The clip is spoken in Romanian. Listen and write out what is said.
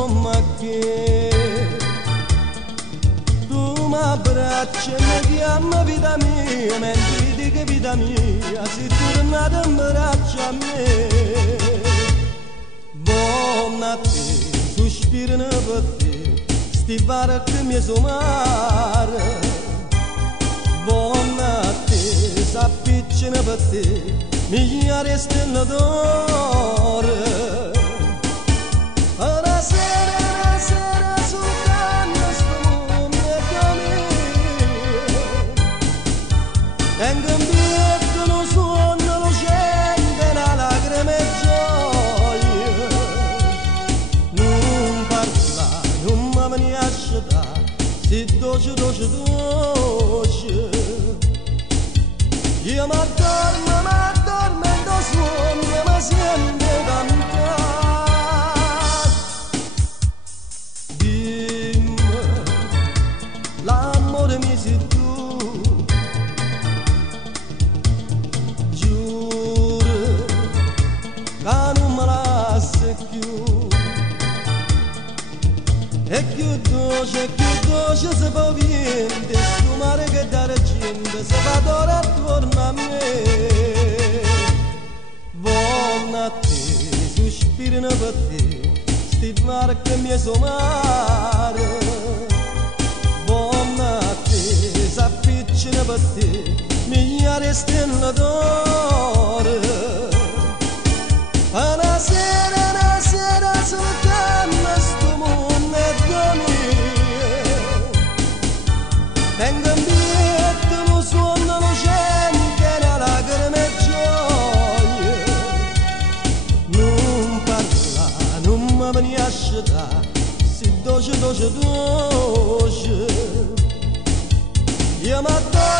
come che tu mi abbracci e mi chiami vita mia, mentre dico vita mia, se tu tornate in braccio a me. Buonanotte, sospirano per te, sti bar che mi somare. Buonanotte, s'appiccino per te, migliaia stelle d'oro. Una sera sul canno sto mondo è tengo un biglietto, non suono, lo scende una lacrima e gioia. Non parla, non mi vieni a scegliere, si dolce. Io mi addormento sogno, ma sento cantare. Dimmi, l'amore mi sei tu, giuro che non me lasci più. E più dolce se fa vento, sto mare che dà gente, se va d'ora attorno a me. Buonanotte, sospirano per te, sti mare che mi somare. Buonanotte, s'appiccino per te, migliaia stelle d'oro. Una sera sul canno sto mondo è tengo un biglietto, lo suono, lo scende una lacrima e gioia. Non parla, non mi vieni a scegliere, si dolce. Io mi addormento